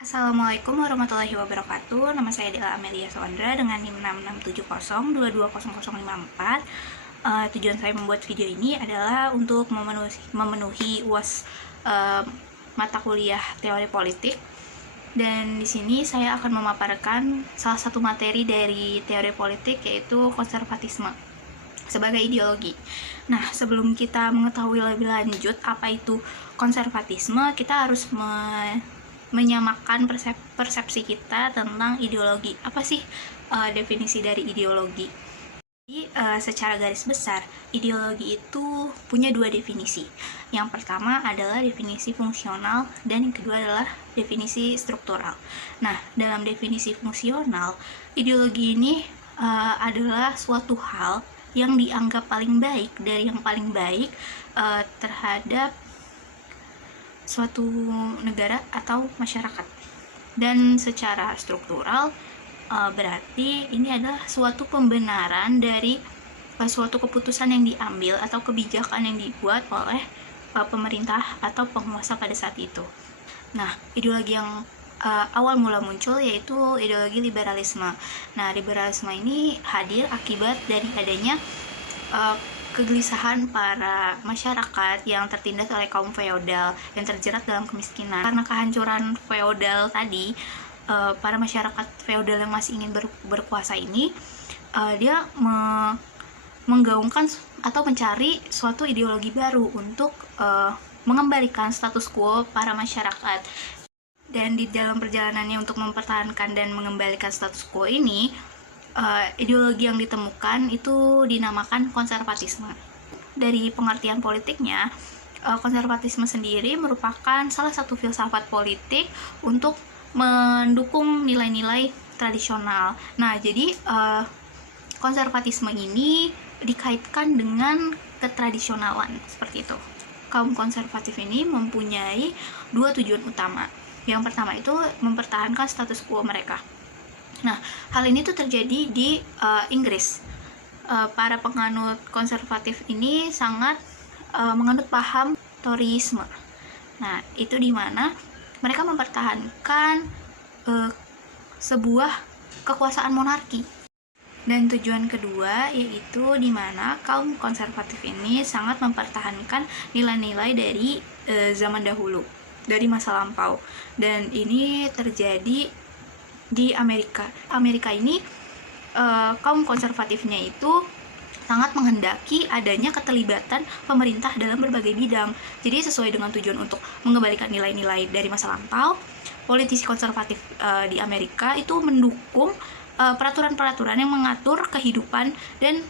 Assalamualaikum warahmatullahi wabarakatuh. Nama saya Dela Amelia Sondra dengan NIM 6670220054. Tujuan saya membuat video ini adalah untuk memenuhi UAS mata kuliah teori politik. Dan di sini saya akan memaparkan salah satu materi dari teori politik, yaitu konservatisme sebagai ideologi. Nah, sebelum kita mengetahui lebih lanjut apa itu konservatisme, kita harus menyamakan persepsi kita tentang ideologi. Apa sih definisi dari ideologi? Jadi, secara garis besar, ideologi itu punya dua definisi. Yang pertama adalah definisi fungsional, dan yang kedua adalah definisi struktural. Nah, dalam definisi fungsional, ideologi ini adalah suatu hal yang dianggap paling baik dari yang paling baik terhadap suatu negara atau masyarakat. Dan secara struktural berarti ini adalah suatu pembenaran dari suatu keputusan yang diambil atau kebijakan yang dibuat oleh pemerintah atau penguasa pada saat itu. Nah, ideologi yang awal mula muncul yaitu ideologi liberalisme. Nah, liberalisme ini hadir akibat dari adanya kegelisahan para masyarakat yang tertindas oleh kaum feodal yang terjerat dalam kemiskinan. Karena kehancuran feodal tadi, para masyarakat feodal yang masih ingin berkuasa ini, dia menggaungkan atau mencari suatu ideologi baru untuk mengembalikan status quo para masyarakat. Dan di dalam perjalanannya untuk mempertahankan dan mengembalikan status quo ini, ideologi yang ditemukan itu dinamakan konservatisme. Dari pengertian politiknya, konservatisme sendiri merupakan salah satu filsafat politik untuk mendukung nilai-nilai tradisional. Nah, jadi konservatisme ini dikaitkan dengan ketradisionalan, seperti itu. Kaum konservatif ini mempunyai dua tujuan utama. Yang pertama itu mempertahankan status quo mereka. Nah, hal ini tuh terjadi di Inggris. Para penganut konservatif ini sangat menganut paham Toryisme. Nah, itu di mana mereka mempertahankan sebuah kekuasaan monarki. Dan tujuan kedua yaitu di mana kaum konservatif ini sangat mempertahankan nilai-nilai dari zaman dahulu, dari masa lampau. Dan ini terjadi di Amerika. Amerika ini kaum konservatifnya itu sangat menghendaki adanya keterlibatan pemerintah dalam berbagai bidang. Jadi sesuai dengan tujuan untuk mengembalikan nilai-nilai dari masa lampau, politisi konservatif di Amerika itu mendukung peraturan-peraturan yang mengatur kehidupan dan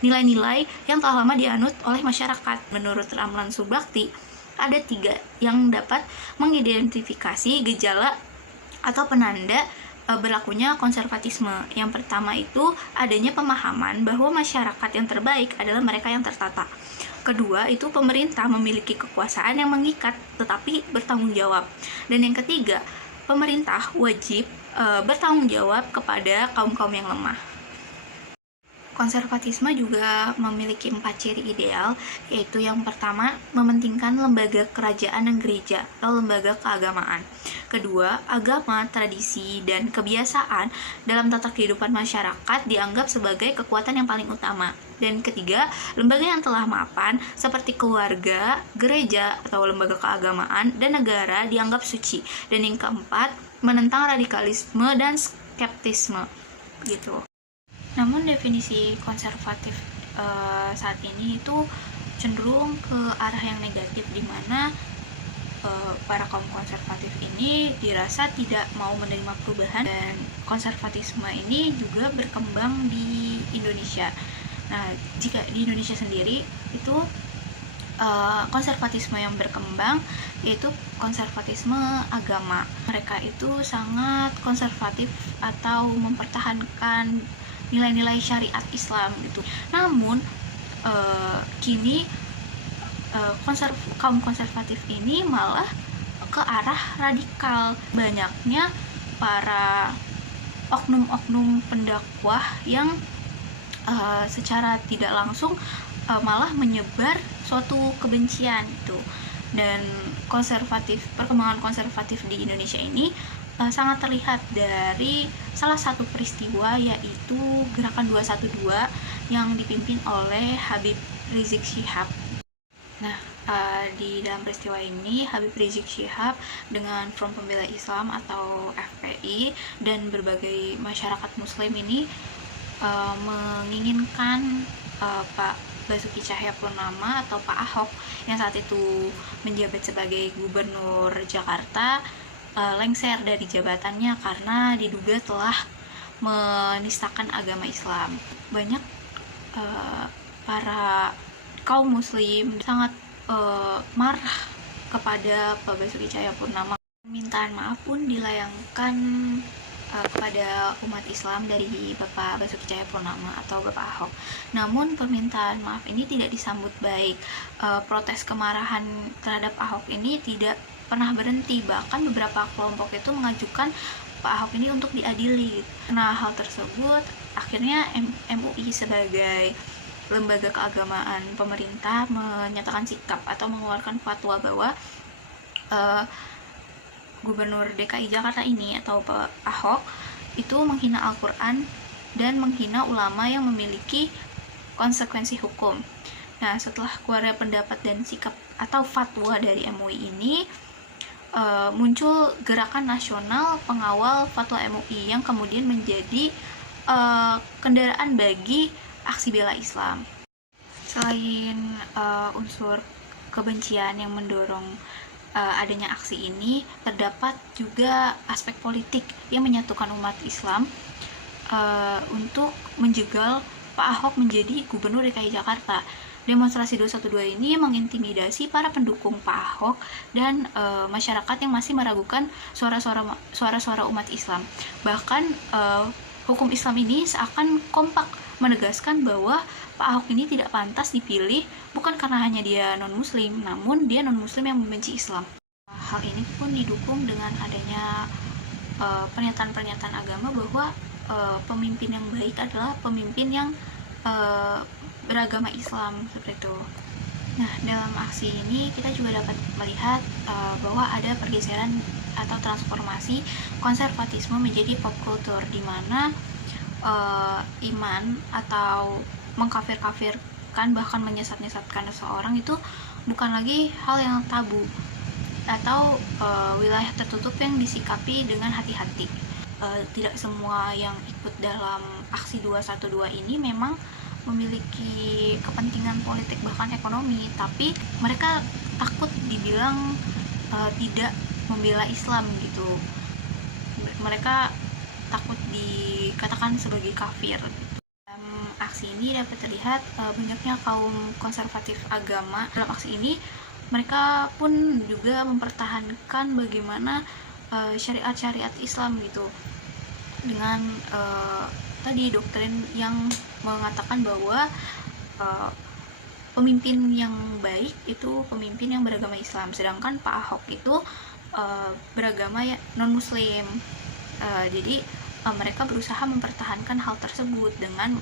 nilai-nilai yang telah lama dianut oleh masyarakat. Menurut Ramlan Subakti, ada 3 yang dapat mengidentifikasi gejala atau penanda berlakunya konservatisme. Yang pertama itu adanya pemahaman bahwa masyarakat yang terbaik adalah mereka yang tertata. Kedua itu pemerintah memiliki kekuasaan yang mengikat tetapi bertanggung jawab. Dan yang ketiga, pemerintah wajib bertanggung jawab kepada kaum-kaum yang lemah. Konservatisme juga memiliki 4 ciri ideal, yaitu yang pertama, mementingkan lembaga kerajaan dan gereja atau lembaga keagamaan. Kedua, agama, tradisi, dan kebiasaan dalam tata kehidupan masyarakat dianggap sebagai kekuatan yang paling utama. Dan ketiga, lembaga yang telah mapan seperti keluarga, gereja, atau lembaga keagamaan, dan negara dianggap suci. Dan yang keempat, menentang radikalisme dan skeptisme. Gitu. Namun definisi konservatif saat ini itu cenderung ke arah yang negatif, di mana para kaum konservatif ini dirasa tidak mau menerima perubahan, dan konservatisme ini juga berkembang di Indonesia. Nah, jika di Indonesia sendiri itu konservatisme yang berkembang yaitu konservatisme agama. Mereka itu sangat konservatif atau mempertahankan nilai-nilai syariat Islam gitu. Namun kini kaum konservatif ini malah ke arah radikal. Banyaknya para oknum-oknum pendakwah yang secara tidak langsung malah menyebar suatu kebencian gitu. Dan perkembangan konservatif di Indonesia ini sangat terlihat dari salah satu peristiwa, yaitu Gerakan 212 yang dipimpin oleh Habib Rizik Syihab. Nah, di dalam peristiwa ini Habib Rizik Syihab dengan Front Pembela Islam atau FPI dan berbagai masyarakat muslim ini menginginkan Pak Basuki Cahayapurnama atau Pak Ahok yang saat itu menjabat sebagai Gubernur Jakarta lengser dari jabatannya karena diduga telah menistakan agama Islam. Banyak para kaum muslim sangat marah kepada Pak Basuki Cahayapurnama. Permintaan maaf pun dilayangkan kepada umat Islam dari Bapak Basuki Cahayapurnama atau Bapak Ahok. Namun permintaan maaf ini tidak disambut baik. Protes kemarahan terhadap Ahok ini tidak pernah berhenti, bahkan beberapa kelompok itu mengajukan Pak Ahok ini untuk diadili. Karena hal tersebut, akhirnya MUI sebagai lembaga keagamaan pemerintah menyatakan sikap atau mengeluarkan fatwa bahwa Gubernur DKI Jakarta ini atau Pak Ahok itu menghina Al-Quran dan menghina ulama yang memiliki konsekuensi hukum. Nah, setelah keluarnya pendapat dan sikap atau fatwa dari MUI ini, muncul Gerakan Nasional Pengawal Fatwa MUI yang kemudian menjadi kendaraan bagi aksi bela Islam. Selain unsur kebencian yang mendorong adanya aksi ini, terdapat juga aspek politik yang menyatukan umat Islam untuk menjegal Pak Ahok menjadi Gubernur DKI Jakarta. Demonstrasi 212 ini mengintimidasi para pendukung Pak Ahok dan masyarakat yang masih meragukan suara-suara umat Islam. Bahkan hukum Islam ini seakan kompak menegaskan bahwa Pak Ahok ini tidak pantas dipilih bukan karena hanya dia non-muslim, namun dia non-muslim yang membenci Islam. Hal ini pun didukung dengan adanya pernyataan-pernyataan agama bahwa pemimpin yang baik adalah pemimpin yang beragama Islam, seperti itu. Nah, dalam aksi ini kita juga dapat melihat bahwa ada pergeseran atau transformasi konservatisme menjadi pop culture, di mana iman atau mengkafir-kafirkan bahkan menyesat-nyesatkan seseorang itu bukan lagi hal yang tabu atau wilayah tertutup yang disikapi dengan hati-hati. Tidak semua yang ikut dalam aksi 212 ini memang memiliki kepentingan politik bahkan ekonomi, tapi mereka takut dibilang tidak membela Islam gitu. Mereka takut dikatakan sebagai kafir. Dalam aksi ini dapat terlihat banyaknya kaum konservatif agama. Dalam aksi ini mereka pun juga mempertahankan bagaimana syariat-syariat Islam gitu, dengan tadi doktrin yang mengatakan bahwa pemimpin yang baik itu pemimpin yang beragama Islam, sedangkan Pak Ahok itu beragama non-muslim. Jadi mereka berusaha mempertahankan hal tersebut dengan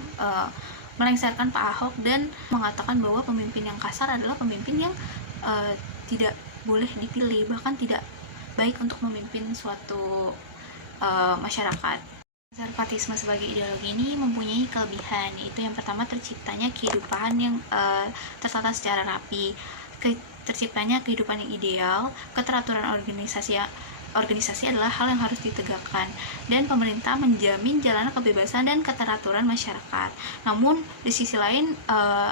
melengsarkan Pak Ahok dan mengatakan bahwa pemimpin yang kasar adalah pemimpin yang tidak boleh dipilih, bahkan tidak baik untuk memimpin suatu masyarakat. Konservatisme sebagai ideologi ini mempunyai kelebihan, yaitu yang pertama terciptanya kehidupan yang tertata secara rapi, terciptanya kehidupan yang ideal, keteraturan organisasi adalah hal yang harus ditegakkan, dan pemerintah menjamin jalanan kebebasan dan keteraturan masyarakat. Namun di sisi lain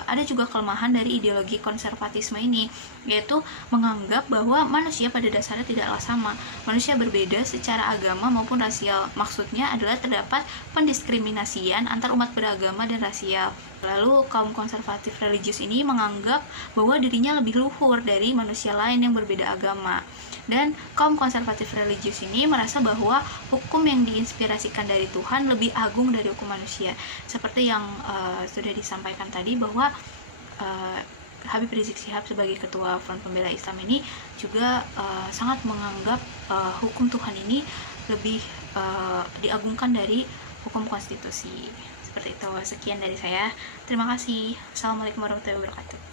ada juga kelemahan dari ideologi konservatisme ini, yaitu menganggap bahwa manusia pada dasarnya tidaklah sama. Manusia berbeda secara agama maupun rasial. Maksudnya adalah terdapat pendiskriminasian antar umat beragama dan rasial. Lalu kaum konservatif religius ini menganggap bahwa dirinya lebih luhur dari manusia lain yang berbeda agama. Dan kaum konservatif religius ini merasa bahwa hukum yang diinspirasikan dari Tuhan lebih agung dari hukum manusia. Seperti yang sudah disampaikan tadi, bahwa Habib Rizik Syihab sebagai ketua Front Pembela Islam ini juga sangat menganggap hukum Tuhan ini lebih diagungkan dari hukum konstitusi. Seperti itu. Sekian dari saya. Terima kasih. Assalamualaikum warahmatullahi wabarakatuh.